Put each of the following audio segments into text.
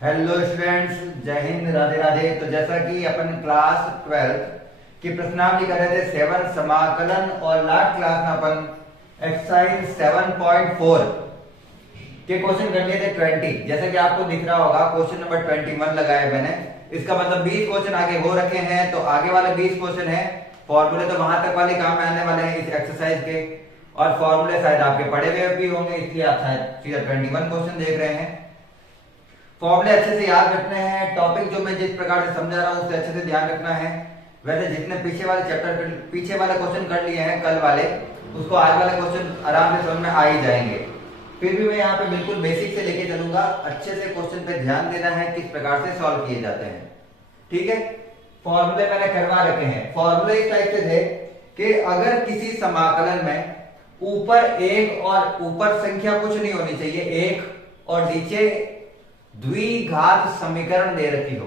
Hello students, जय हिंद, राधे राधे। तो जैसा कि अपन क्लास 12 की प्रश्नावली कर रहे थे, 7 समाकलन, और लास्ट क्लास में अपन एक्सरसाइज 7.4 के क्वेश्चन कर लिए थे 20। जैसा कि आपको दिख रहा होगा, क्वेश्चन नंबर 21 लगाया मैंने। इसका मतलब 20 क्वेश्चन आगे हो रखे हैं। तो आगे वाले 20 क्वेश्चन है फॉर्मूले, तो वहां तक वाले काम में आने वाले हैं इस एक्सरसाइज के, और फॉर्मूले शायद आपके पढ़े हुए भी होंगे, इसलिए आप शायद सीधा 21 क्वेश्चन देख रहे हैं। फॉर्मूले अच्छे से याद रखने हैं। टॉपिक जो मैं जिस प्रकार से समझा रहा हूं उससे अच्छे से ध्यान रखना है। वैसे जितने पीछे वाले चैप्टर, पीछे वाले क्वेश्चन कर लिए हैं कल वाले, उसको आज वाले क्वेश्चन आराम से समझ में आ ही जाएंगे। फिर भी मैं यहाँ पे बिल्कुल बेसिक से लेके चलूंगा। अच्छे से क्वेश्चन पे ध्यान देना है, किस प्रकार से सॉल्व किए जाते हैं। ठीक है, फॉर्मूले मैंने करवा रखे हैं। फॉर्मूले इस टाइप से थे कि अगर किसी समाकलन में ऊपर एक और ऊपर संख्या कुछ नहीं होनी चाहिए, एक, और नीचे द्विघात समीकरण दे रखी हो,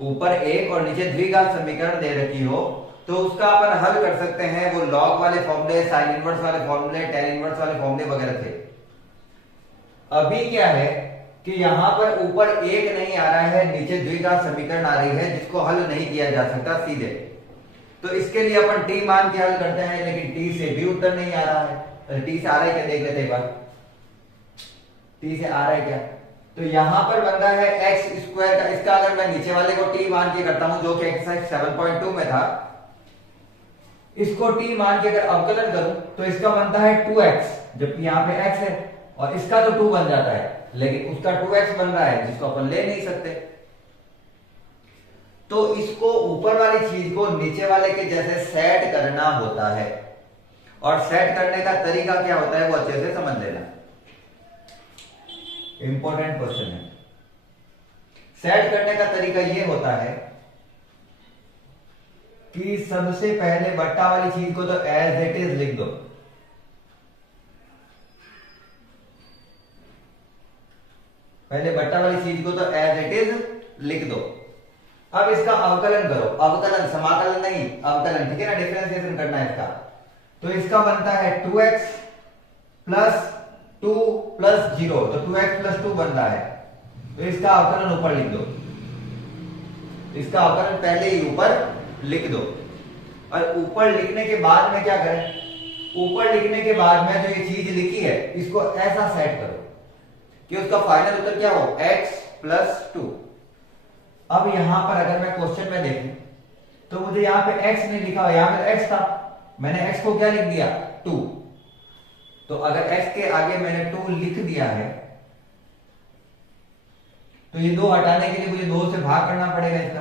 ऊपर एक और नीचे द्विघात समीकरण दे रखी हो, तो उसका अपन हल कर सकते हैं। वो लॉग वाले फॉर्मूले, साइन इनवर्स वाले फॉर्मूले, टेन इनवर्स वाले फॉर्मूले वगैरह थे। अभी क्या है कि यहां पर ऊपर एक नहीं आ रहा है, नीचे द्विघात समीकरण आ रही है, जिसको हल नहीं किया जा सकता सीधे। तो इसके लिए अपन टी मान के हल करते हैं, लेकिन टी से भी उत्तर नहीं आ रहा है। तो टी से आ रहा है क्या, देख लेते एक बार। टी से आ रहा है क्या? तो यहां पर बन रहा है एक्स स्क्वायर का। इसका अगर मैं नीचे वाले को टी मान के करता हूं, जो कि एक्सरसाइज 7.2 में था, इसको टी मान के अगर अवकलन करूं तो इसका बनता है 2x, जबकि यहां पे x है, और इसका तो 2 बन जाता है, लेकिन उसका 2x बन रहा है, जिसको अपन ले नहीं सकते। तो इसको ऊपर वाली चीज को नीचे वाले के जैसे सेट करना होता है, और सेट करने का तरीका क्या होता है वो अच्छे से समझ लेना। इंपॉर्टेंट क्वेश्चन है। सेट करने का तरीका यह होता है कि सबसे पहले बट्टा वाली चीज को तो एज इट इज लिख दो। पहले बट्टा वाली चीज को तो एज इट इज लिख दो। अब इसका अवकलन करो, अवकलन, समाकलन नहीं, अवकलन, ठीक है ना, डिफरेंशिएशन करना है इसका। तो इसका बनता है 2x प्लस 2 प्लस 0, तो 2x प्लस 2 बन रहा है। तो इसका अवकलन ऊपर लिख दो, इसका अवकलन पहले ही ऊपर लिख दो। और ऊपर लिखने के बाद में क्या करें, ऊपर लिखने के बाद में जो ये चीज लिखी है, इसको ऐसा सेट करो कि उसका फाइनल उत्तर क्या हो, x प्लस 2। अब यहां पर अगर मैं क्वेश्चन में देखूं तो मुझे यहां पे x नहीं लिखा हुआ, यहां पे x था, मैंने x को क्या लिख दिया, 2। तो अगर x के आगे मैंने 2 लिख दिया है, तो ये 2 हटाने के लिए मुझे 2 से भाग करना पड़ेगा इसका।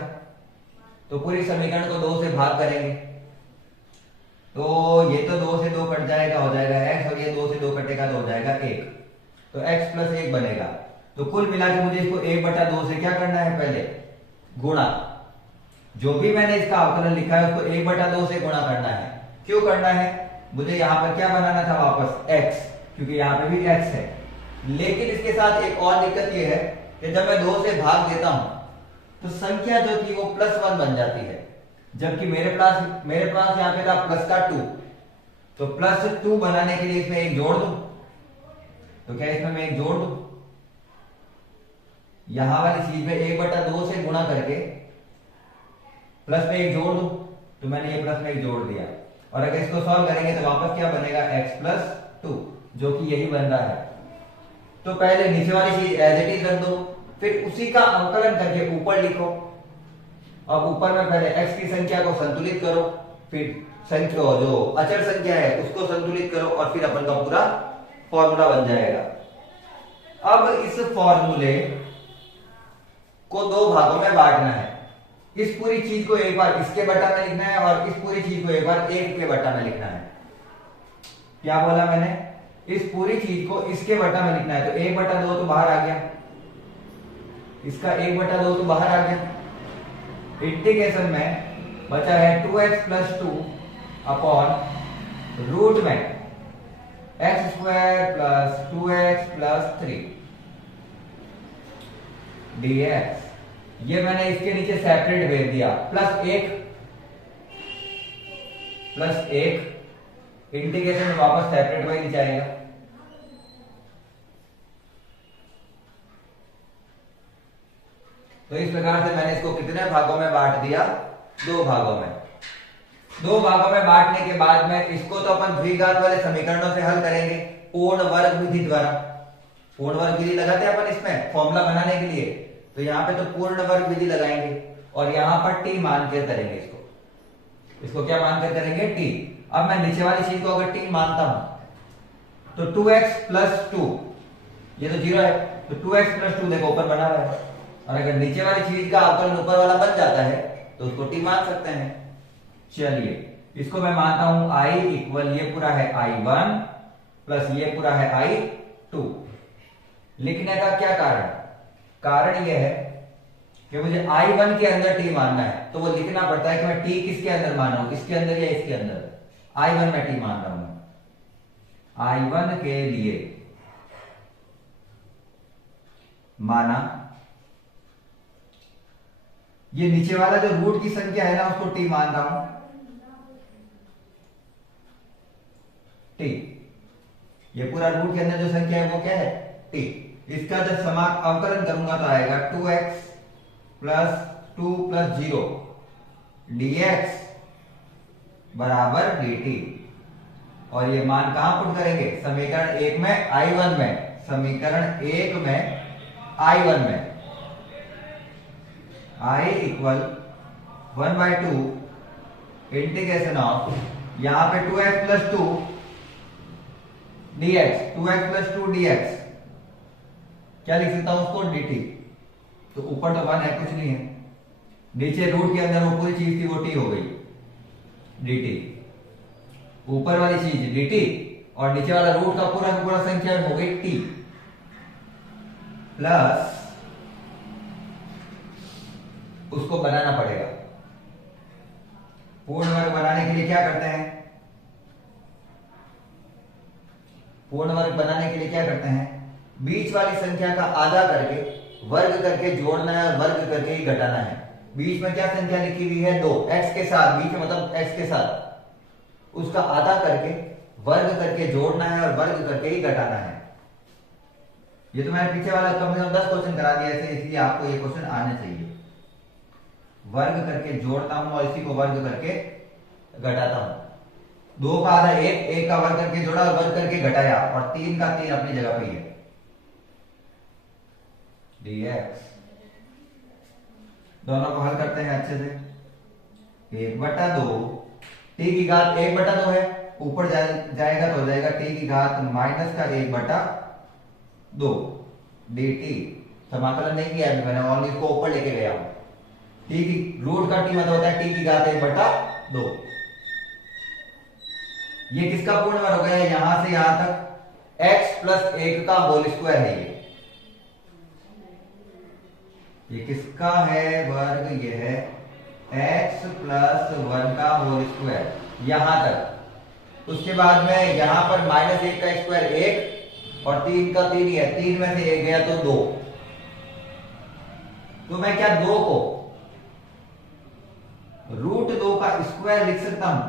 तो पूरी समीकरण को 2 से भाग करेंगे, तो ये तो 2 से 2 कट जाएगा, हो जाएगा x, और ये 2 से 2 कटेगा तो हो जाएगा 1। तो x प्लस 1 बनेगा। तो कुल मिला के मुझे इसको 1/2 से क्या करना है, पहले गुणा। जो भी मैंने इसका अवकलन लिखा है उसको 1/2 से गुणा करना है। क्यों करना है, मुझे यहां पर क्या बनाना था वापस, x, क्योंकि यहां पे भी x है। लेकिन इसके साथ एक और दिक्कत ये है कि जब मैं 2 से भाग देता हूं तो संख्या जो थी वो +1 बन जाती है, जबकि मेरे पास यहां पे था प्लस का 2। तो +2 बनाने के लिए इसमें एक जोड़ दूं, तो क्या इसमें मैं एक जोड़ दूं, यहां वाली चीज में 1/2 से गुणा करके प्लस में एक जोड़ दूं, तो मैंने ये प्लस में एक जोड़ दिया। और अगर इसको सॉल्व करेंगे तो वापस क्या बनेगा, x प्लस 2, जो कि यही बन रहा है। तो पहले नीचे वाली चीज एज इट इज रख दो, फिर उसी का अवकलन करके ऊपर लिखो। अब ऊपर में पहले x की संख्या को संतुलित करो, फिर संख्या जो अचर संख्या है उसको संतुलित करो, और फिर अपन का पूरा फॉर्मूला बन जाएगा। अब इस फॉर्मूले को 2 भागों में बांटना है। इस पूरी चीज को एक बार इसके बट्टा में लिखना है, और इस पूरी चीज को एक बार 1 के बट्टा में लिखना है। क्या बोला मैंने, इस पूरी चीज को इसके बट्टा में लिखना है। तो 1/2 तो बाहर आ गया, इसका 1/2 तो बाहर आ गया। इंटीग्रेशन में बचा है 2x प्लस 2 अपॉन रूट में x square plus 2x plus 3 dx। ये मैंने इसके नीचे सेपरेट भेज दिया, +1 इंटीग्रेशन में वापस सेपरेट वही नीचे आएगा। तो इस प्रकार से मैंने इसको कितने भागों में बांट दिया? 2 भागों में। 2 भागों में बांटने के बाद में इसको तो अपन द्विघात वाले समीकरणों से हल करेंगे पूर्ण वर्ग विधि द्वारा। पूर्ण वर्ग विधि लगाते हैं अपन इसमें फॉर्मूला बनाने के लिए, तो यहाँ पे तो पूर्ण वर्ग विधि लगाएंगे और यहाँ पर टी मान के करेंगे इसको क्या मानकर करेंगे? टी। अब मैं नीचे वाली चीज को अगर टी मानता हूं तो 2x प्लस 2, ये तो 0 है, तो 2x प्लस 2 देखो ऊपर बना हुआ है, और अगर नीचे वाली चीज का अवकलन ऊपर वाला बन जाता है तो उसको टी मान सकते हैं। चलिए इसको मैं मानता हूं i इक्वल, ये पूरा है i1 प्लस ये पूरा है i2। लिखने का क्या कारण? कारण यह है कि मुझे i1 के अंदर t मानना है, तो वो लिखना पड़ता है कि मैं t किसके अंदर मान रहा हूं, इसके अंदर या इसके अंदर। i1 में t मान रहा हूं, i1 के लिए माना, ये नीचे वाला जो रूट की संख्या है ना उसको t मान रहा हूं, t। ये पूरा रूट के अंदर जो संख्या है वो क्या है? t। इसका जब अवकलन करूंगा तो आएगा 2x प्लस 2 प्लस 0 dx बराबर dt। और ये मान कहां पुट करेंगे? समीकरण 1 में i1 में, समीकरण 1 में i1 में i इक्वल 1/2 इंटीग्रेशन ऑफ, यहां पे 2x plus 2 dx, 2x plus 2 dx, क्या लिख सकता हूं उसको? dt। तो ऊपर तो 1 है, कुछ नहीं है, नीचे रूट के अंदर वो पूरी चीज थी वो t हो गई dt। ऊपर वाली चीज dt और नीचे वाला रूट का पूरा संख्या हो गई t प्लस, उसको बनाना पड़ेगा। पूर्ण वर्ग बनाने के लिए क्या करते हैं? पूर्ण वर्ग बनाने के लिए क्या करते हैं? बीच वाली संख्या का आधा करके वर्ग करके जोड़ना है और वर्ग करके ही घटाना है। बीच में क्या संख्या लिखी हुई है? 2, x के साथ, बीच में मतलब x के साथ, उसका आधा करके वर्ग करके जोड़ना है और वर्ग करके ही घटाना है। ये तो मैंने पीछे वाला कम से कम 10 क्वेश्चन करा दिया ऐसे, इसलिए आपको ये क्वेश्चन आने चाहिए। वर्ग करके जोड़ता हूं और इसी को वर्ग करके घटाता हूं। 2 का आधा 1, 1 का वर्ग करके जोड़ा और वर्ग करके घटाया, और 3 का 3 अपनी जगह पे ही है dx। दोनों को हल करते हैं अच्छे से। 1/2 t की घात 1/2 है, ऊपर जाएगा तो हो जाएगा t की घात माइनस का 1/2 dt। समाकलन नहीं किया अभी मैंने, ऑनली इसको ऊपर लेके गया हूं। t की रूट का t मतलब होता है t की घात 1/2। ये किसका पूर्ण वर्ग हो गया? यहां से यहां तक x प्लस 1 का होल स्क्वायर है। ये किसका है वर्ग? ये है x प्लस 1 का होल स्क्वायर, यहां तक। उसके बाद में यहां पर -1 का स्क्वायर 1 और 3 का 3 ही है, 3 में से 1 गया तो 2। तो मैं क्या 2 को √2 का स्क्वायर लिख सकता हूं।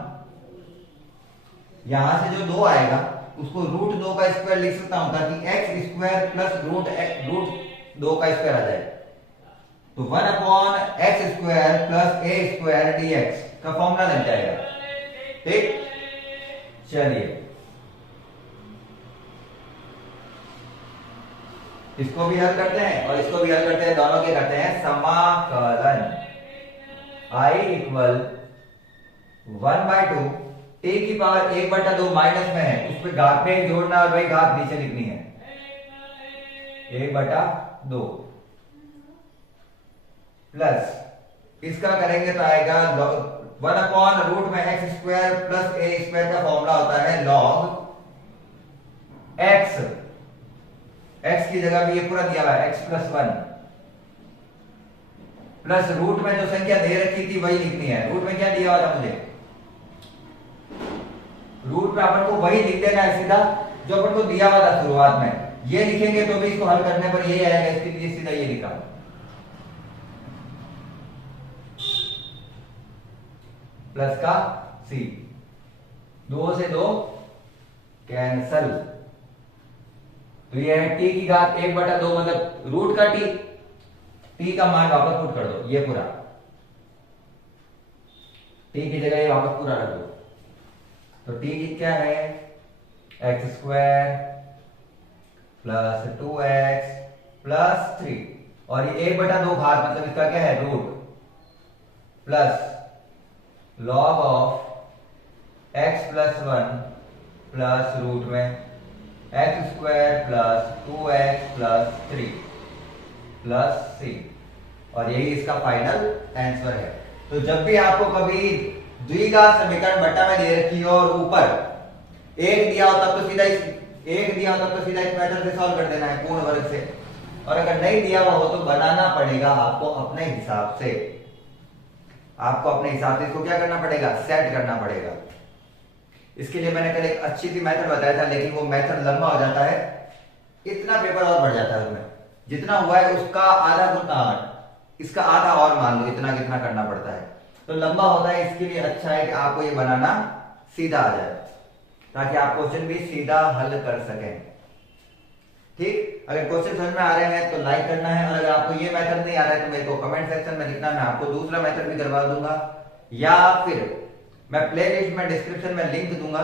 यहां से जो 2 आएगा उसको √2 का स्क्वायर लिख सकता हूं, ताकि x स्क्वायर प्लस √2 का स्क्वायर आ जाए। तो 1/x square plus a square dx का फॉर्मूला लग जाएगा। ठीक, चलिए इसको भी हल करते हैं और इसको भी हल करते हैं, दोनों के करते हैं समाकलन। i इक्वल 1/2 t की पावर 1/2 माइनस में है, उस पर घात पे जोड़ना और वही घात नीचे लिखनी है। 1/2 प्लस इसका करेंगे तो आएगा 1/रूट में x square plus a square का फॉर्मूला होता है log x। x की जगह भी ये पूरा दिया हुआ है x प्लस 1 प्लस रूट में जो संख्या दे रखी थी वही लिखनी है। रूट में क्या दिया हुआ था मुझे? रूट पे अपन को वही लिख देना है सीधा जो अपन को दिया हुआ था शुरुआत में। ये लिखेंगे तो भी इसको हल करने पर यही आएगा, इसके लिए सीधा ये लिखा प्लस का c, 2 से 2 कैंसल। तो ये है t की घात 1/2 मतलब रूट का t, t का मान वापस पुट कर दो, ये पूरा t की जगह ये वापस पूरा रख दो। तो t की क्या है, x square plus 2x plus 3, और ये 1/2 घात मतलब इसका क्या है, root, plus log of x plus 1 plus root में x square plus 2x plus 3 plus 3, और यही इसका फाइनल आंसर है। तो जब भी आपको कभी द्विघात समीकरण बट्टा में दे रखी हो और ऊपर एक दिया हो तब तो सीधा इस मेथड से सॉल्व कर देना है पूर्ण वर्ग से, और अगर नहीं दिया हुआ हो तो बनाना पड़ेगा आपको अपने हिसाब से। इसको क्या करना पड़ेगा, सेट करना पड़ेगा। इसके लिए मैंने कल एक अच्छी सी मेथड बताया था, लेकिन वो मेथड लंबा हो जाता है, इतना पेपर और बढ़ जाता है उसमें, जितना हुआ है उसका आधा गुना, इसका आधा और मान लो, इतना कितना करना पड़ता है, तो लंबा होता है। इसके लिए अच्छा है कि आपको ये बनाना सीधा आ जाए, ताकि आप क्वेश्चन भी सीधा हल कर सकें। ठीक, अगर क्वेश्चन समझ में आ रहे हैं तो लाइक करना है, और अगर आपको ये मेथड नहीं आ रहा है तो मेरे को कमेंट सेक्शन में लिखना, मैं आपको दूसरा मेथड भी करवा दूंगा, या फिर मैं प्लेलिस्ट में डिस्क्रिप्शन में लिंक दूंगा,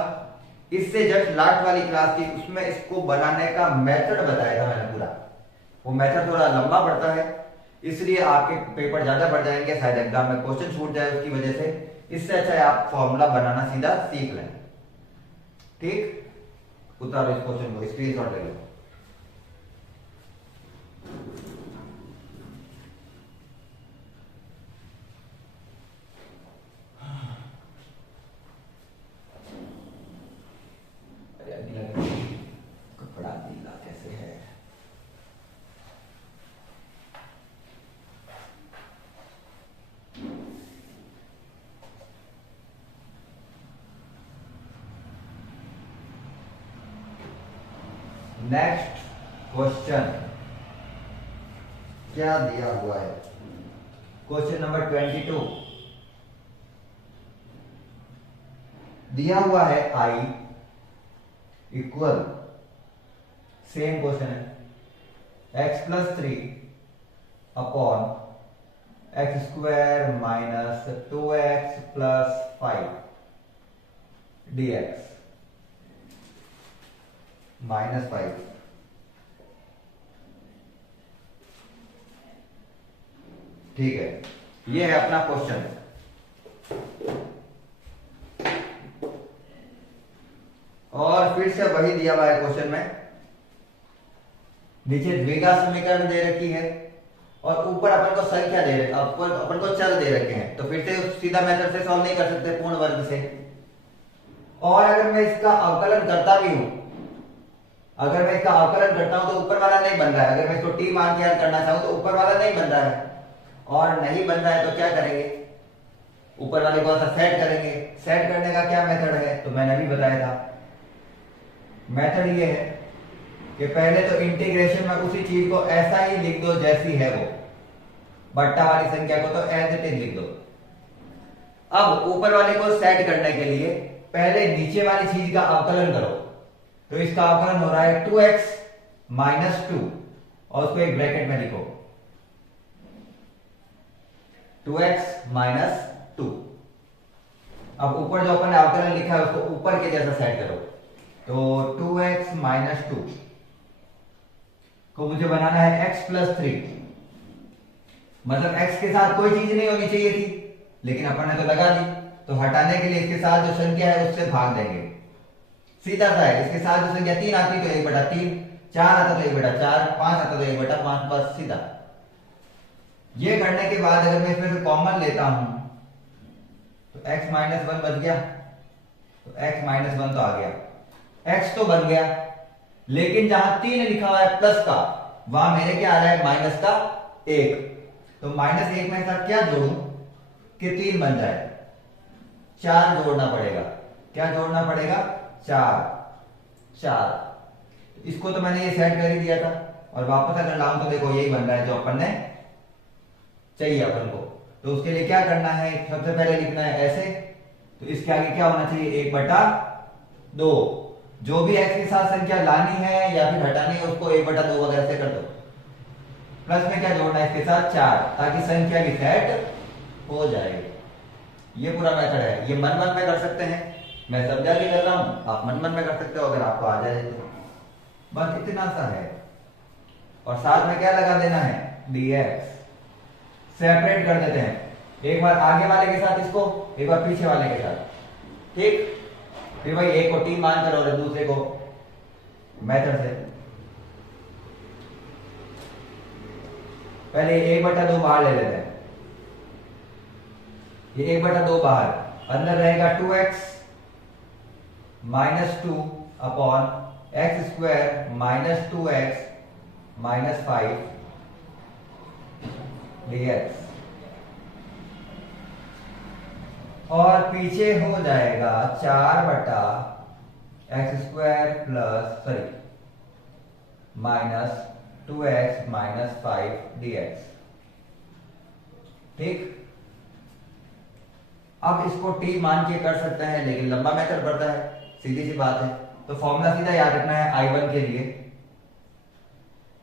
इससे जस्ट लास्ट वाली क्लास थी उसमें इसको बनाने का मेथड बताया था मैंने पूरा। वो मेथड थोड़ा लंबा पड़ता है, इसलिए आपके पेपर ज्यादा बढ़ जाएंगे, शायद एग्जाम में क्वेश्चन छूट जाए उसकी वजह से। इससे अच्छा है आप फॉर्मूला बनाना सीधा सीख लें। ठीक, उतारो इस क्वेश्चन को, स्क्रीनशॉट ले लो। कपड़ा गीला कैसे है, नेक्स्ट क्वेश्चन क्या दिया हुआ है, क्वेश्चन नंबर 22 दिया हुआ है, i इक्वल, सेम क्वेश्चन है, x plus 3 upon x square minus 2x plus 5 dx minus 5। ठीक है, ये है अपना क्वेश्चन। और फिर से वही दिया हुआ है क्वेश्चन में, नीचे द्विघात समीकरण दे रखी है और ऊपर अपन को संख्या दे रखी, अपन को चर दे रखे हैं, तो फिर से सीधा मेथड से सॉल्व नहीं कर सकते पूर्ण वर्ग से। और अगर मैं इसका अवकलन करता भी हूं, तो ऊपर वाला नहीं बन रहा है, अगर मैं इसको t मान के हल करना चाहूं तो ऊपर वाला नहीं बन रहा है, और नहीं बन रहा है तो क्या करेंगे, ऊपर वाले को ऐसा सेट करेंगे। सेट करने का क्या मेथड है, तो मैंने अभी बताया था, मेथड ये है कि पहले तो इंटीग्रेशन में उसी चीज को ऐसा ही लिख दो जैसी है वो, बट्टा वाली संख्या को तो एज इट इज लिख दो। अब ऊपर वाले को सेट करने के लिए पहले नीचे वाली चीज का अवकलन करो, तो इसका अवकलन हो रहा है 2x माइनस 2, और उसको एक ब्रैकेट में लिखो 2x माइनस 2। अब ऊपर जो अपन ने अवकलन लिखा है उसको ऊपर के जैसा सेट करो, तो 2x माइनस 2 को मुझे बनाना है x प्लस 3, मतलब x के साथ कोई चीज नहीं होनी चाहिए थी, लेकिन अपन ने तो लगा दी, तो हटाने के लिए इसके साथ जो संख्या है उससे भाग देंगे, सीधा सा है। इसके साथ जो संख्या 3 आती तो 1/3, 4 आता तो 1/4, 5 आता तो 1/5, बस सीधा। ये करने के बाद अगर मैं इसमें से कॉमन लेता हूं तो x माइनस 1 बच गया, तो x माइनस 1 तो आ गया, x तो बन गया, लेकिन जहां 3 लिखा हुआ है प्लस का, वहां मेरे क्या आ रहा है, माइनस का 1। तो माइनस 1 में साथ क्या जोड़ू कि 3 बन जाए, 4 जोड़ना पड़ेगा। क्या जोड़ना पड़ेगा, 4। इसको तो मैंने ये सेट कर ही दिया था, और वापस अगर लाऊं तो देखो यही बन रहा है जो अपन ने चाहिए अपन को। तो उसके लिए क्या करना है, सबसे पहले लिखना है ऐसे, तो इसके आगे क्या होना चाहिए, 1/2। जो भी x के साथ संख्या लानी है या फिर हटानी है उसको 1/2 वगैरह से कर दो। प्लस में क्या जोड़ना है इसके साथ 4, ताकि संख्या की सेट हो जाए। ये पूरा मेथड है। ये मन मन में कर सकते हैं, मैं समझा के कर रहा हूं, आप मन मन में कर सकते हो अगर आपको आ जाए तो। बस इतना सा है। और साथ में क्या लगा देना है, dx। सेपरेट कर देते हैं, एक बार आगे वाले के साथ इसको, एक बार पीछे वाले के साथ, ठीक। फिर भाई एक को t मान कर और दूसरे को मेथड से। पहले 1/2 बाहर ले लेते हैं। ये 1/2 बाहर, अंदर रहेगा 2x minus 2 upon x square minus 2x minus 5 dx। और पीछे हो जाएगा 4/x² plus minus 2x minus 5 dx, ठीक। अब इसको t मान के कर सकते हैं, लेकिन लंबा मेथड पड़ता है, सीधी सी बात है। तो फॉर्मूला सीधा याद रखना है I1 के लिए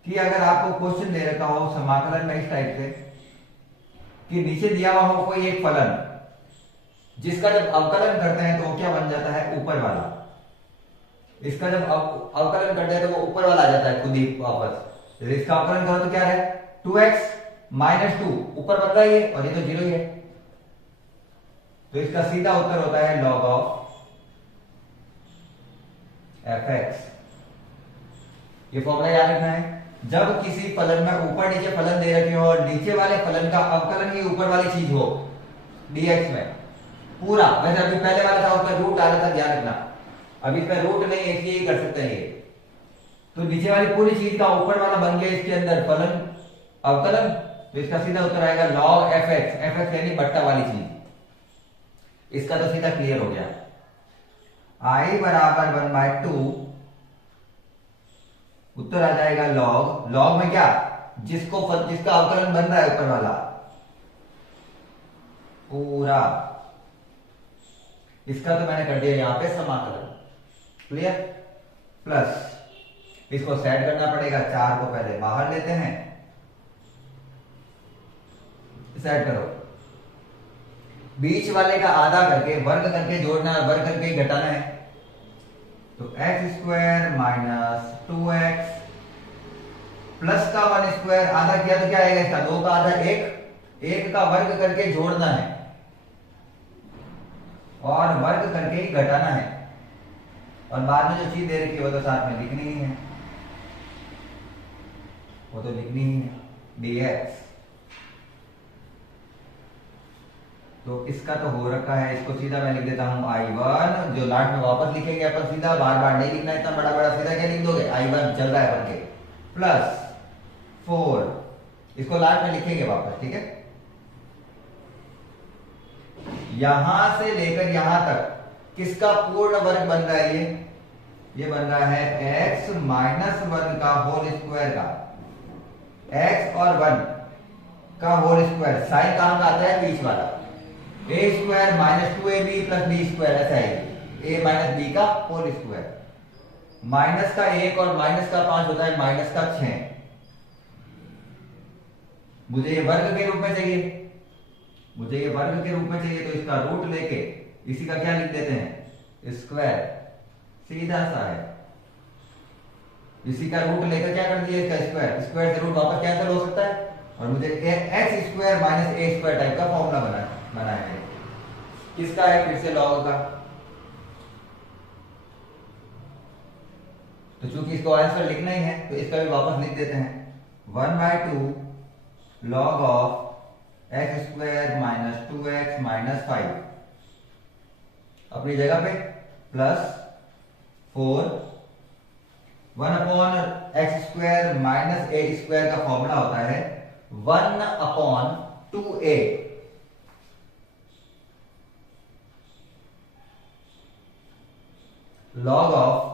कि अगर आपको क्वेश्चन दे रखा हो समाकलन में इस टाइप से कि नीचे दिया हुआ हो कोई एक फलन जिसका जब अवकलन करते हैं तो वो क्या बन जाता है, ऊपर वाला। इसका जब अवकलन करते हैं तो वो ऊपर वाला आ जाता है खुद ही वापस। इसका अवकलन करो तो क्या है, 2x माइनस 2 ऊपर बन रहा है ये, और ये तो 0 ही है। तो इसका सीधा उत्तर होता है log ऑफ fx। ये फॉर्मूला याद रखना है। जब किसी फलन में ऊपर नीचे फलन दे रखे हो और नीचे वाले फलन का अवकलन ही ऊपर वाली चीज हो dx में पूरा, वैसे अभी पहले वाला था उसमें रूट आ रहा था, ध्यान रखना। अभी इसमें रूट नहीं है, इसलिए ही कर सकते हैं ये। तो नीचे वाली पूरी चीज का ऊपर वाला बन गया इसके अंदर फलन अवकलन, तो इसका सीधा उत्तर आएगा log fx। fx यानी बट्टा वाली चीज। इसका तो सीधा क्लियर हो गया। I बराबर 1/2, उत्तर आ जाएगा log में क्या, जिसका अवकलन बन रहा है ऊपर वाला पूरा। इसका तो मैंने कर दिया यहां पे समाकलन, क्लियर। प्लस इसको सेट करना पड़ेगा, 4 को पहले बाहर लेते हैं, सेट करो। बीच वाले का आधा करके वर्ग करके जोड़ना है, वर्ग करके घटाना है। तो x² माइनस 2x प्लस का 1² आधा किया तो क्या आएगा इसका, 2 का आधा 1 का वर्ग करके जोड़ना है और वर्ग करके ही घटाना है। और बाद में जो चीज दे रखी है वो तो साथ में लिखनी ही है, वो तो लिखनी ही है, dx। तो इसका तो हो रखा है, इसको सीधा मैं लिख देता हूं I1। जो लास्ट में वापस लिखेंगे अपन सीधा, बार बार नहीं लिखना इतना बड़ा बड़ा, सीधा क्या लिख दोगे, I1 चल रहा है अपन के, प्लस 4, इसको लास्ट में लिखेंगे वापस, ठीक है। यहां से लेकर यहां तक किसका पूर्ण वर्ग बन रहा है, ये बन रहा है x माइनस 1 का होल स्क्वायर का, x और 1 का होल स्क्वायर। साइन कहां का आता है, बीच वाला, a² minus 2ab plus b², ऐसा है a माइनस b का होल स्क्वायर। माइनस का 1 और माइनस का 5 होता है माइनस का 6। मुझे ये वर्ग के रूप में चाहिए, मुझे ये वर्ग के रूप में चाहिए, तो इसका रूट लेके इसी का क्या लिख देते हैं, स्क्वायर। सीधा सा है, इसी का रूट लेकर क्या कर दिया, इसका स्क्वायर। स्क्वायर से रूट वापस कैंसिल हो सकता है, और मुझे x² माइनस a² टाइप का फॉर्मूला बनाना है। किसका है, फिर से लॉग का। तो चूंकि इसको आंसर लिखना ही है तो इसका भी वापस लिख देते हैं, 1/2 log of x² minus 2x minus 5 अपनी जगह पे, प्लस 4 1/x² माइनस a² का फॉर्मूला होता है 1/2a। log of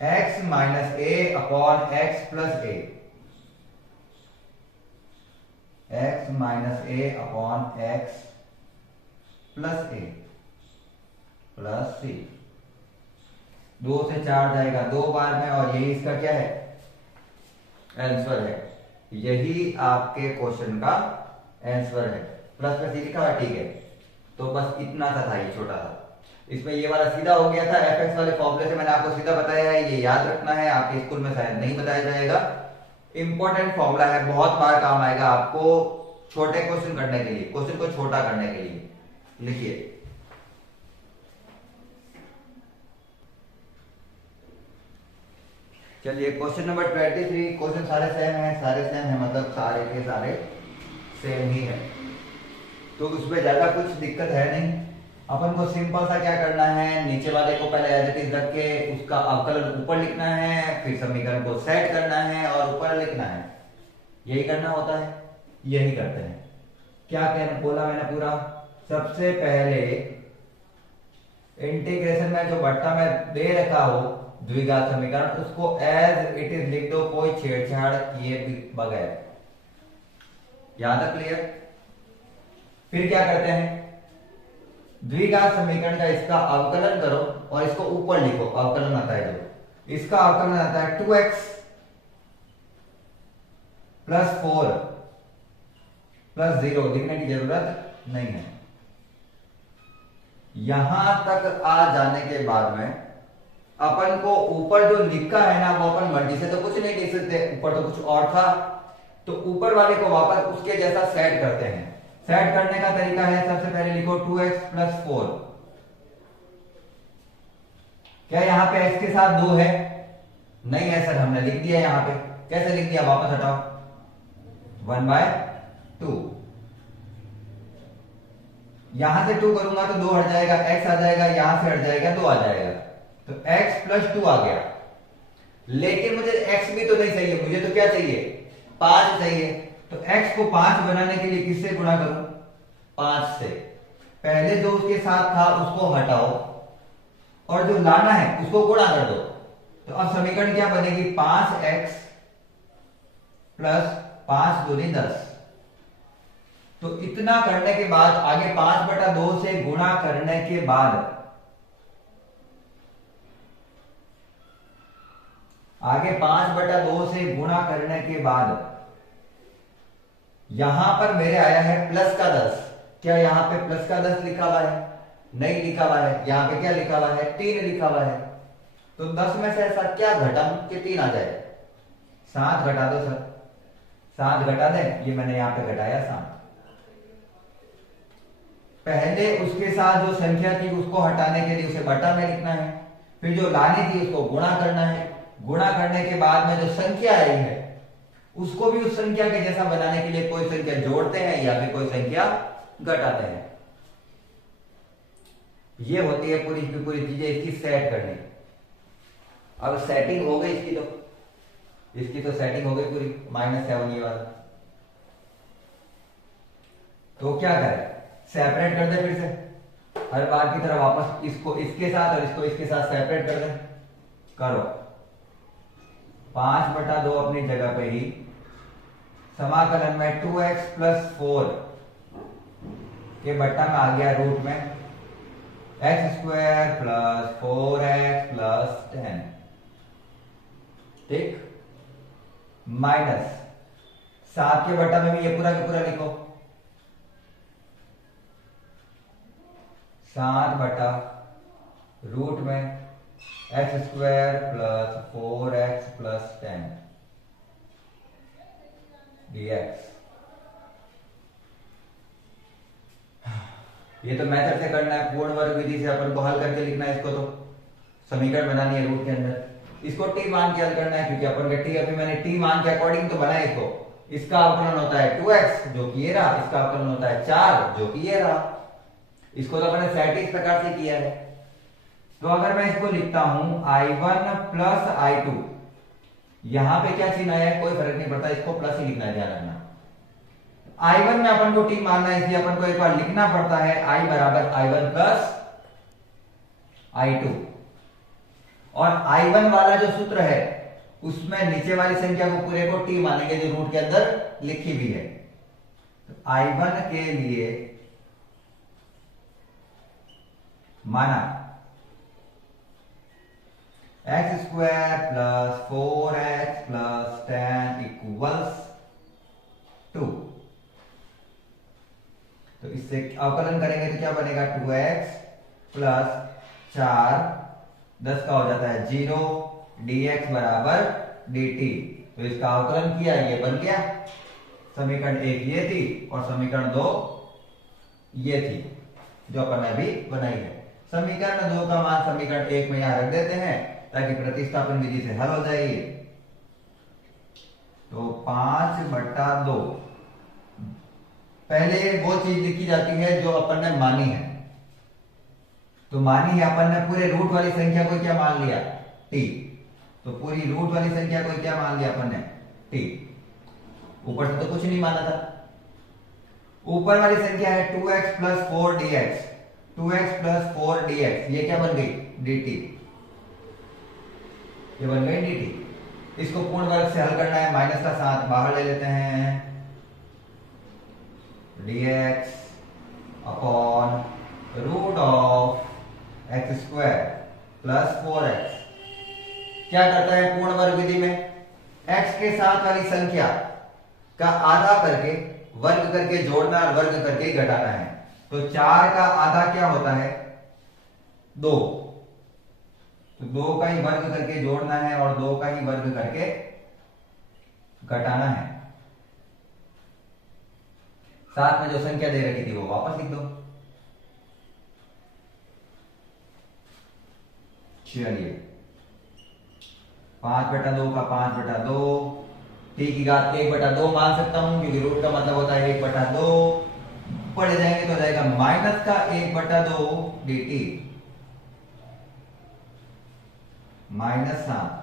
x minus a upon x plus a, x minus a upon x plus a plus c। 2 से 4 जाएगा 2 बार में, और यही इसका क्या है, आंसर है। यही आपके क्वेश्चन का आंसर है। प्लस में सी लिखा हुआ, ठीक है। तो बस इतना सा था, ये छोटा सा। इसमें ये वाला सीधा हो गया था। एफ एक्स वाले फॉर्मूले से मैंने आपको सीधा बताया है, ये याद रखना है। आपके स्कूल में शायद नहीं बताया जाएगा। इंपॉर्टेंट फॉर्मूला है, बहुत बार काम आएगा आपको छोटे क्वेश्चन करने के लिए, क्वेश्चन को छोटा करने के लिए। लिखिए, चलिए क्वेश्चन नंबर 23। क्वेश्चन सारे सेम है, सारे सेम है, मतलब सारे के सारे सेम ही है, तो उसमें ज्यादा कुछ दिक्कत है नहीं। अपन को सिंपल सा क्या करना है, नीचे वाले को पहले एज इट इज रख के उसका अवकलन ऊपर लिखना है, फिर समीकरण को सेट करना है और ऊपर लिखना है। यही करना होता है, यही करते हैं। क्या कहना बोला मैंने पूरा, सबसे पहले इंटीग्रेशन में जो बट्टा में दे रखा हो द्विघात समीकरण, उसको एज इट इज लिख दो, कोई छेड़छाड़ किए बगैर। यहां तक क्लियर। फिर क्या करते हैं, द्विघात समीकरण का इसका अवकलन करो और इसको ऊपर लिखो। अवकलन आता है जो, इसका अवकलन आता है 2x प्लस 4 प्लस 0, लिखने की जरूरत नहीं है। यहां तक आ जाने के बाद में अपन को ऊपर जो लिखा है ना, वो अपन मर्जी से तो कुछ नहीं लिख सकते, ऊपर तो कुछ और था, तो ऊपर वाले को वापस उसके जैसा सेट करते हैं। सेट करने का तरीका है, सबसे पहले लिखो 2x प्लस 4। क्या यहां पे x के साथ 2 है? नहीं है सर, हमने लिख दिया यहां पे। कैसे लिख दिया, वापस हटाओ, 1/2। यहां से 2 करूंगा तो 2 हट जाएगा, x आ जाएगा, यहां से हट जाएगा 2 आ जाएगा, तो x प्लस 2 आ गया। लेकिन मुझे x भी तो नहीं चाहिए, मुझे तो क्या चाहिए, 5 चाहिए। तो x को 5 बनाने के लिए किससे गुणा करूं, 5 से। पहले जो उसके साथ था उसको हटाओ और जो लाना है उसको गुणा कर दो। तो अब समीकरण क्या बनेगी, 5x प्लस 5 दूनी 10। तो इतना करने के बाद आगे 5/2 से गुणा करने के बाद, आगे 5/2 से गुणा करने के बाद यहां पर मेरे आया है प्लस का 10। क्या यहां पे प्लस का 10 लिखा हुआ है? नहीं लिखा हुआ है। यहां पे क्या लिखा हुआ है, 3 लिखा हुआ है। तो 10 में से ऐसा क्या घटा कि 3 आ जाए, 7 घटा दो सर, 7 घटा दे, ये मैंने यहां पे घटाया 7। पहले उसके साथ जो संख्या थी उसको हटाने के लिए उसे बटा में लिखना है, फिर जो लानी थी उसको गुणा करना है। गुणा करने के बाद में जो संख्या आई है उसको भी उस संख्या के जैसा बनाने के लिए कोई संख्या जोड़ते हैं या फिर कोई संख्या घटाते हैं। ये होती है पूरी की पूरी चीजें इसकी सेट करनी। अब सेटिंग हो गई इसकी तो सेटिंग हो गई पूरी, -7 ये वाला। तो क्या करें, सेपरेट कर दे फिर से, हर बार की तरह वापस इसको इसके साथ और इसको इसके साथ सेपरेट कर दे। करो, 5/2 अपनी जगह पे ही, समाकलन में 2x प्लस 4 के बट्टा में आ गया रूट में x² प्लस 4x प्लस 10, ठीक, माइनस 7 के बट्टा में भी ये पूरा का पूरा लिखो, 7/रूट में x² plus 4x plus 10 dx। ये तो मेथड से करना है, पूर्ण वर्ग विधि से अपन को हल करके लिखना है इसको। तो समीकरण बनानी है रूट के अंदर, इसको t मान के हल करना है, क्योंकि अपन का t अभी मैंने t मान के अकॉर्डिंग तो बनाया इसको। इसका अवकलन होता है 2x जो कि ये रहा, इसका अवकलन होता है 4 जो कि ये रहा। इसको तो अपने सेट इस प्रकार से किया है। तो अगर मैं इसको लिखता हूं I1 प्लस I2, यहां पे क्या चिन्ह आया है कोई फर्क नहीं पड़ता, इसको प्लस ही लिखना है, ध्यान रखना। I1 में अपन को t मानना है, इसलिए अपन को एक बार लिखना पड़ता है I बराबर I1 प्लस I2। और I1 वाला जो सूत्र है उसमें नीचे वाली संख्या को पूरे को t मानेंगे जो रूट के अंदर लिखी भी है। तो I1 के लिए माना x square plus 4x plus 10 equals 2। तो इससे अवकलन करेंगे तो क्या बनेगा, 2x प्लस 4 10 का हो जाता है 0 dx बराबर dt। तो इसका अवकलन किया, ये बन गया। समीकरण 1 ये थी और समीकरण 2 ये थी जो अपन ने अभी बनाई है। समीकरण 2 का मान समीकरण 1 में यहां रख देते हैं ताकि प्रतिस्थापन विधि से हल हो जाए। तो 5/2 पहले वो चीज लिखी जाती है जो अपन ने मानी है। तो मानी है अपन ने पूरे रूट वाली संख्या को क्या मान लिया, t। तो पूरी रूट वाली संख्या को क्या मान लिया अपन ने, t। ऊपर से तो कुछ नहीं माना था। ऊपर वाली संख्या है 2x plus 4 dx, 2x plus 4 dx, ये क्या बन गई, dt। ये बन गई dt। इसको पूर्ण वर्ग से हल करना है, माइनस का साथ बाहर ले लेते हैं, dx upon root of x square plus 4x। क्या करता है पूर्ण वर्ग विधि में, x के साथ वाली संख्या का आधा करके वर्ग करके जोड़ना और वर्ग करके घटाना है। तो 4 का आधा क्या होता है, 2। तो 2 का ही वर्ग करके जोड़ना है और 2 का ही वर्ग करके घटाना है। साथ में जो संख्या दे रखी थी वो वापस लिख दो। चलिए 5/2 का 5/2, t की घात 1/2 मान सकता हूं क्योंकि रूट का मतलब होता है 1/2। पढ़ जाएंगे तो जाएगा माइनस का 1/2 dt माइनस 7।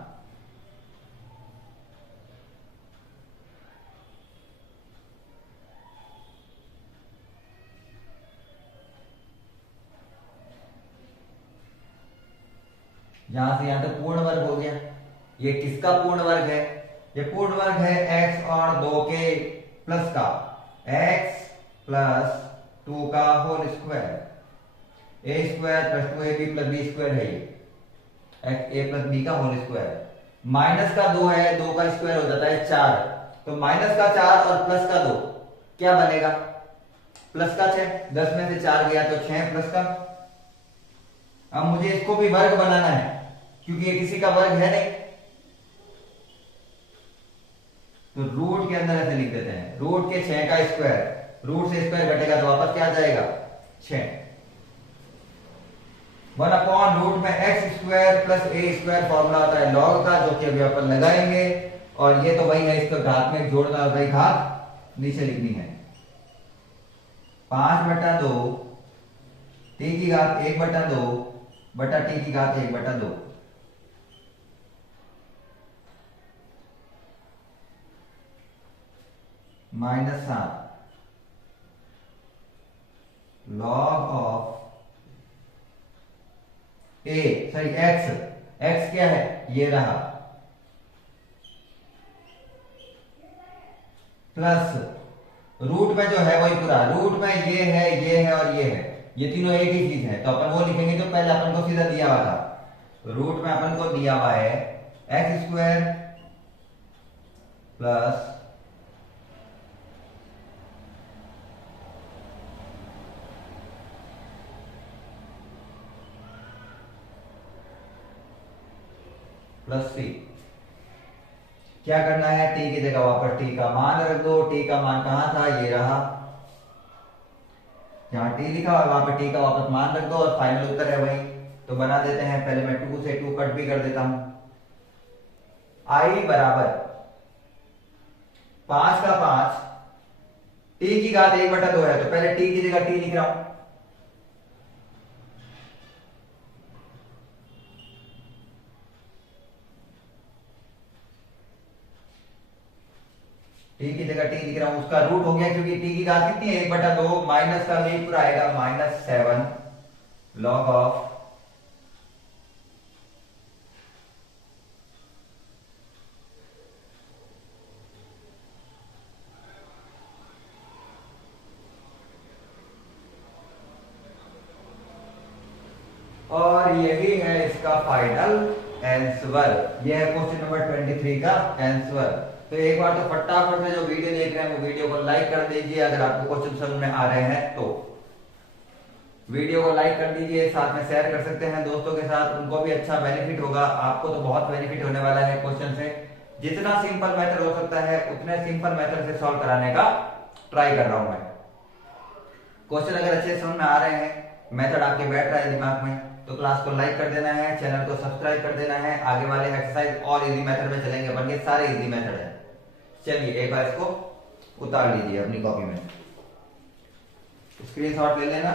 यहां से यहां तक पूर्ण वर्ग हो गया। ये किसका पूर्ण वर्ग है, ये पूर्ण वर्ग है x और 2 के प्लस का, x प्लस 2 का whole square, a square plus 2ab plus b square है ये a प्लस b का होल स्क्वायर। माइनस का 2 है, 2 का स्क्वायर हो जाता है 4। तो माइनस का 4 और प्लस का 2 क्या बनेगा, प्लस का 6। 10 में से 4 गया तो 6 प्लस का। अब मुझे इसको भी वर्ग बनाना है क्योंकि ये किसी का वर्ग है नहीं। तो रूट के अंदर ऐसे लिख देते हैं, रूट के 6 का स्क्वायर, रूट से स्क्वायर घटेगा तो वापस क्या आ जाएगा 6। 1/रूट में एक्स स्क्वायर प्लस ए स्क्वायर फॉर्मूला होता है लॉग का, जो कि अभी अपन लगाएंगे। और ये तो वही है, इसको घात में जोड़ना और वही घात नीचे लिखनी है। 5/2 t की घात 1/2 बटा t की घात 1/2। -7 लॉग ऑफ x क्या है, ये रहा, प्लस रूट में जो है वही पूरा, रूट में ये है और ये है, ये तीनों एक ही चीज है। तो अपन वो लिखेंगे जो पहले अपन को सीधा दिया हुआ था। तो रूट में अपन को दिया हुआ है एक्स स्क्वायर प्लस सी। क्या करना है, t की जगह वापस t का मान रख दो। t का मान कहां था, ये रहा, जहां t लिखा और वहां पे t का वापस मान रख दो और फाइनल उत्तर है वही। तो बना देते हैं, पहले मैं 2 से 2 कट भी कर देता हूं। i बराबर 5 का 5, t की घात 1/2 है तो पहले t की जगह t लिख रहा हूं। t की जगह t लिख रहा हूं, उसका रूट हो गया क्योंकि t की घात कितनी है 1/2, माइनस का भी पूरा आएगा -7 लॉग ऑफ और यही है इसका फाइनल आंसर। ये है क्वेश्चन नंबर 23 का आंसर। तो एक बार तो फटाफट से जो वीडियो देख रहे हैं वो वीडियो को लाइक कर दीजिए अगर आपको क्वेश्चन समझ में आ रहे हैं तो। वीडियो को लाइक कर दीजिए, साथ में शेयर कर सकते हैं दोस्तों के साथ, उनको भी अच्छा बेनिफिट होगा, आपको तो बहुत बेनिफिट होने वाला है क्वेश्चन से। जितना सिंपल मेथड हो सकता है उतने सिंपल मेथड से सॉल्व कराने का ट्राई कर रहा हूं मैं। क्वेश्चन अगर अच्छे समझ में आ रहे हैं, मेथड आपके बैठ रहा है दिमाग में, तो क्लास को लाइक कर देना है, चैनल को सब्सक्राइब कर देना है। आगे वाले एक्सरसाइज और इजी मेथड में चलेंगे, बल्कि सारे इजी मेथड है। चलिए एक बार इसको उतार लीजिए अपनी कॉपी में, स्क्रीनशॉट ले लेना।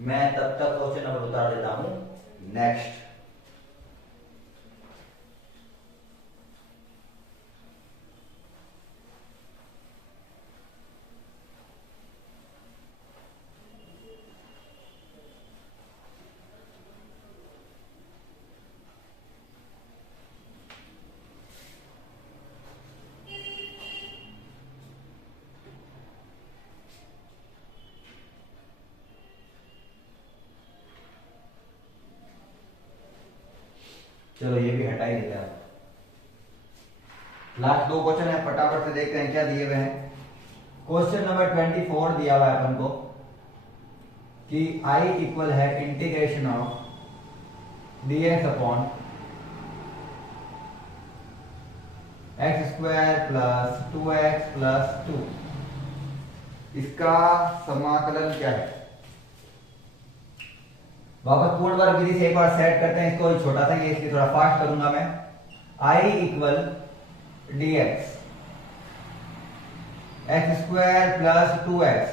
मैं तब तक क्वेश्चन नंबर उतार देता हूं नेक्स्ट। चलो ये भी हटा ही देते हैं। लास्ट दो क्वेश्चन है, फटाफट से देखते हैं क्या दिए हुए हैं। क्वेश्चन नंबर 24 दिया हुआ है अपन को कि I इक्वल है integration of dx upon x square plus 2x plus 2। इसका समाकलन क्या है? वापस पूर्ण वर्ग विधि से एक बार सेट करते हैं इसको। छोटा सा ये, इसलिए थोड़ा फास्ट करूंगा मैं। I equal dx x square plus 2x,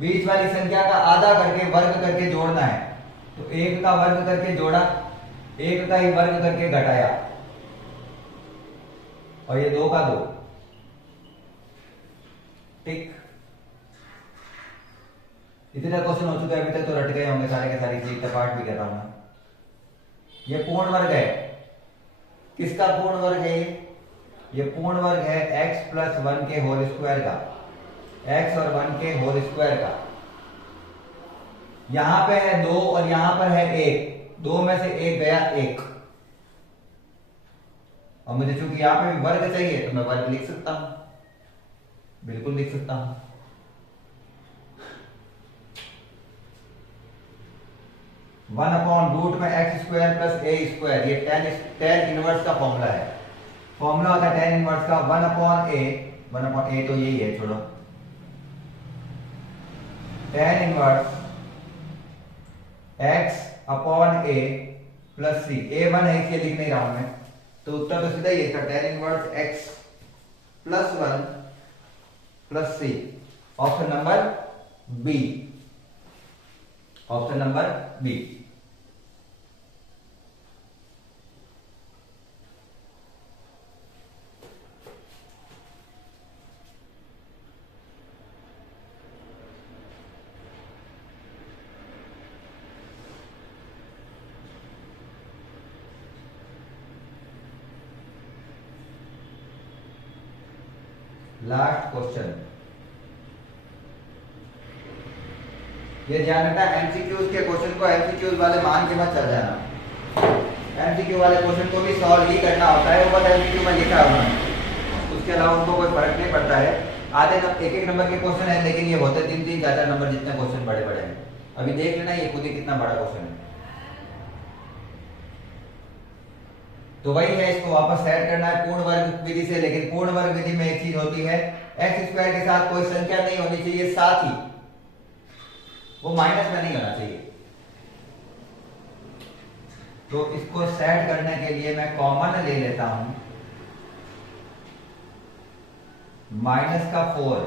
बीच वाली संख्या का आधा करके वर्ग करके जोड़ना है। तो एक का वर्ग करके जोड़ा, एक का ही वर्ग करके घटाया, और ये दो का दो। ठीक, इतने क्वेश्चन हो चुके हैं अभी तक, तो रट गए होंगे सारे के सारे, चीज का पार्ट भी कर रहा हूं मैं। ये पूर्ण वर्ग है। किसका पूर्ण वर्ग है ये पूर्ण वर्ग है x प्लस 1 के होल स्क्वायर का, x और 1 के होल स्क्वायर का। यहां पे है 2 और यहां पर है 1, दो में से एक गया 1, और मुझे चूंकि यहां पे भी वर्ग चाहिए तो मैं वर्ग लिख सकता हूं, बिल्कुल लिख सकता हूं। वन अपॉन रूट में एक्स स्क्वायर प्लस ए स्क्वायर, ये टेन इनवर्स का फॉर्मूला है। फॉर्मूला होता है टेन इनवर्स का 1 अपॉन ए तो यही है, छोड़ो। टेन इनवर्स एक्स अपॉन ए प्लस सी, ए 1 है इसलिए लिख नहीं रहा हूं मैं, तो उत्तर तो सीधा ही है इसका, tan inverse x plus 1 plus C. Option number B, option number B. Last question, ये ध्यान रखना, एमसीक्यूज के क्वेश्चन को एमसीक्यूज वाले मान के मत चल जाना। एमसीक्यू वाले क्वेश्चन को भी सॉल्व ही करना होता है, वो बस एमसीक्यू में लिखा हुआ है, उसके अलावा उनको कोई फर्क नहीं पड़ता है। आधे एक एक नंबर के क्वेश्चन है, लेकिन ये होते 3-3 4-4 नंबर जितने क्वेश्चन बड़े बड़े हैं। अभी देख लेना ये खुद ही कितना बड़ा क्वेश्चन है। तो वही है, इसको वापस सेट करना है पूर्ण वर्ग विधि से। लेकिन पूर्ण वर्ग विधि में एक चीज होती है, एक्स स्क्वायर के साथ कोई संख्या नहीं होनी चाहिए, साथ ही वो माइनस में नहीं होना चाहिए। तो इसको सेट करने के लिए मैं कॉमन ले लेता हूं, माइनस का 4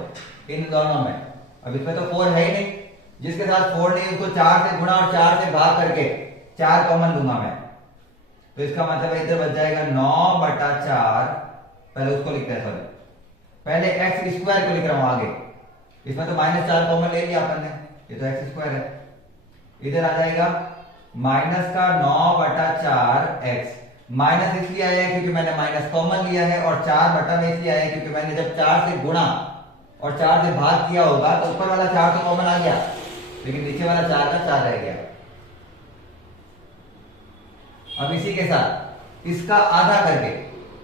इन दोनों में। अब इसमें तो 4 है ही नहीं, जिसके साथ 4 नहीं उसको 4 से गुणा और 4 से भाग करके 4 कॉमन लूंगा मैं। तो इसका मतलब इधर बच जाएगा 9/4, पहले उसको लिखते हैं, सॉरी पहले एक्स स्क्वायर को लिख रहा हूं आगे। इसमें तो -4 कॉमन ले लिया अपन ने, ये तो एक्स स्क्वायर है। इधर आ जाएगा माइनस का 9/4 एक्स, माइनस इसलिए आया है क्योंकि मैंने माइनस कॉमन लिया है, और 4 बटा में इसलिए आया है क्योंकि मैंने जब 4 से गुणा और 4 से भाग किया होगा तो ऊपर वाला 4 तो कॉमन आ गया, लेकिन नीचे वाला 4 का 4 रह गया। अब इसी के साथ इसका आधा करके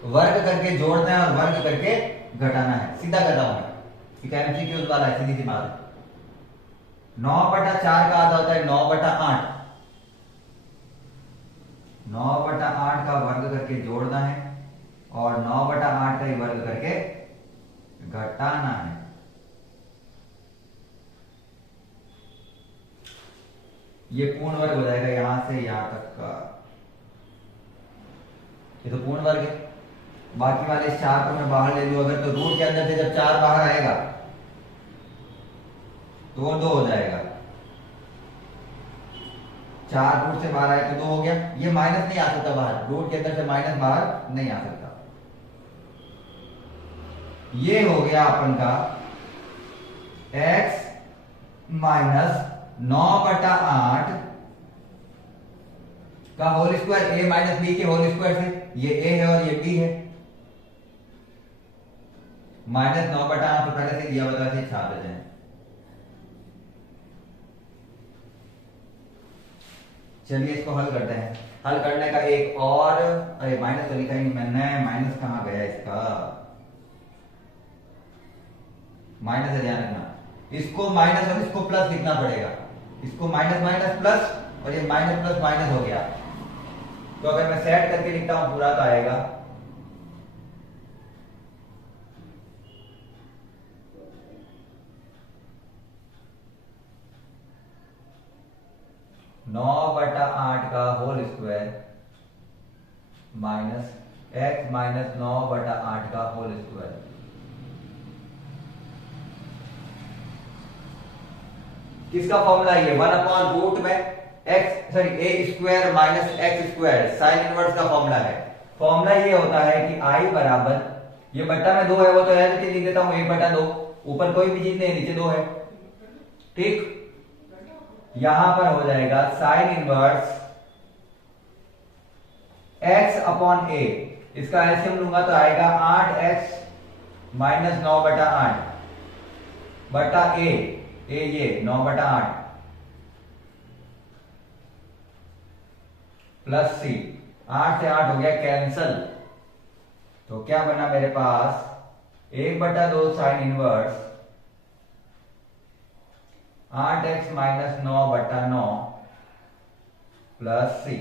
वर्ग करके जोड़ना है और वर्ग करके घटाना है। सीधा कर रहा हूं मैं, एमसीक्यूज वाला है, सीधी सी बात है। 9/4 का आधा होता है 9/8। 9/8 का वर्ग करके जोड़ना है और 9/8 का ही वर्ग करके घटाना है। ये पूर्ण वर्ग हो जाएगा यहां से यहां तक का, ये तो पूर्ण वर्ग है। बाकी वाले 4 को मैं बाहर ले लूं अगर, तो रूट के अंदर से जब 4 बाहर आएगा तो वो 2 हो जाएगा। 4 रूट से बाहर आए तो 2 हो गया। ये माइनस नहीं आ सकता बाहर, रूट के अंदर से माइनस बाहर नहीं आ सकता। ये हो गया अपन का x माइनस 9/8 का whole square, a minus b के होल स्क्वायर से। ये a है और ये b है। माइनस 9/8 तो पहले से दिया बता से छाप देते हैं। चलिए इसको हल करते हैं। हल करने का एक और, अरे माइनस तो लिखा ही नहीं मैंने, माइनस कहां गया इसका, माइनस है ध्यान रखना। इसको माइनस और इसको प्लस लिखना पड़ेगा। इसको माइनस माइनस प्लस और ये माइनस प्लस माइनस हो गया। तो अगर मैं सेट करके लिखता हूं पूरा तो आएगा 9/8 का whole square minus x minus 9/8 का होल स्क्वायर। किसका फॉर्मूला ये 1/रूट में a square minus x square sine inverse का फॉर्मूला है। फॉर्मूला ये होता है कि i बराबर, ये बट्टा में 2 है वो तो ऐसे लिख देता हूं 1/2, ऊपर कोई भी चीज नहीं, नीचे 2 है। ठीक, यहां पर हो जाएगा sine inverse x upon a, इसका एलसीएम लूंगा तो आएगा 8x माइनस 9/8 बटा a, ये 9/8 प्लस c। 8 से 8 हो गया कैंसल, तो क्या बना मेरे पास 1/2 sine inverse 8x minus 9/9 plus c।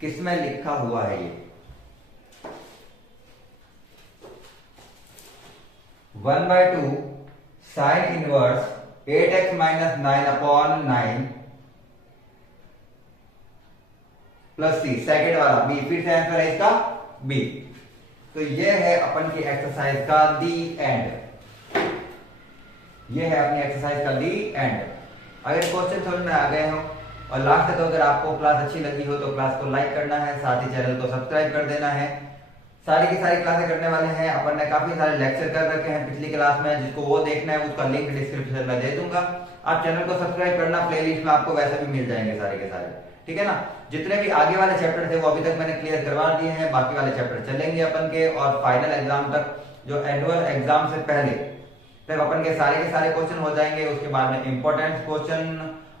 किसमें लिखा हुआ है ये 1/2 sine inverse 8x minus 9/9 plus C, second वाला बी। फिर से आंसर है इसका बी। तो ये है अपन की एक्सरसाइज का दी एंड, ये है अपनी एक्सरसाइज का दी एंड। अगर क्वेश्चन समझ में आ गए हो और लास्ट तक अगर आपको क्लास अच्छी लगी हो तो क्लास को लाइक करना है, साथ ही चैनल को सब्सक्राइब कर देना है। सारी की सारी क्लासें करने वाले हैं अपन ने, काफी सारे लेक्चर कर रखे हैं पिछली क्लास में, जिसको वो देखना है उसका लिंक डिस्क्रिप्शन में दे दूंगा। आप चैनल को सब्सक्राइब करना, प्लेलिस्ट में आपको वैसे भी मिल जाएंगे सारे के सारे, ठीक है ना। जितने भी आगे वाले चैप्टर थे वो अभी तक मैंने क्लियर करवा दिए हैं, बाकी वाले चैप्टर चलेंगे अपन के, और फाइनल एग्जाम तक जो एनुअल एग्जाम से पहले तब अपन के सारे क्वेश्चन हो जाएंगे। उसके बाद में इंपॉर्टेंट क्वेश्चन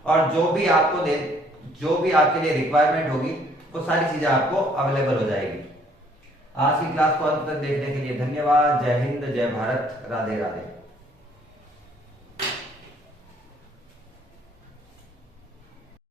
और जो भी आपके लिए रिक्वायरमेंट होगी वो सारी चीजें आपको अवेलेबल हो जाएगी। आज की क्लास को अंत तक देखने के लिए धन्यवाद। जय हिंद, जय भारत, राधे राधे।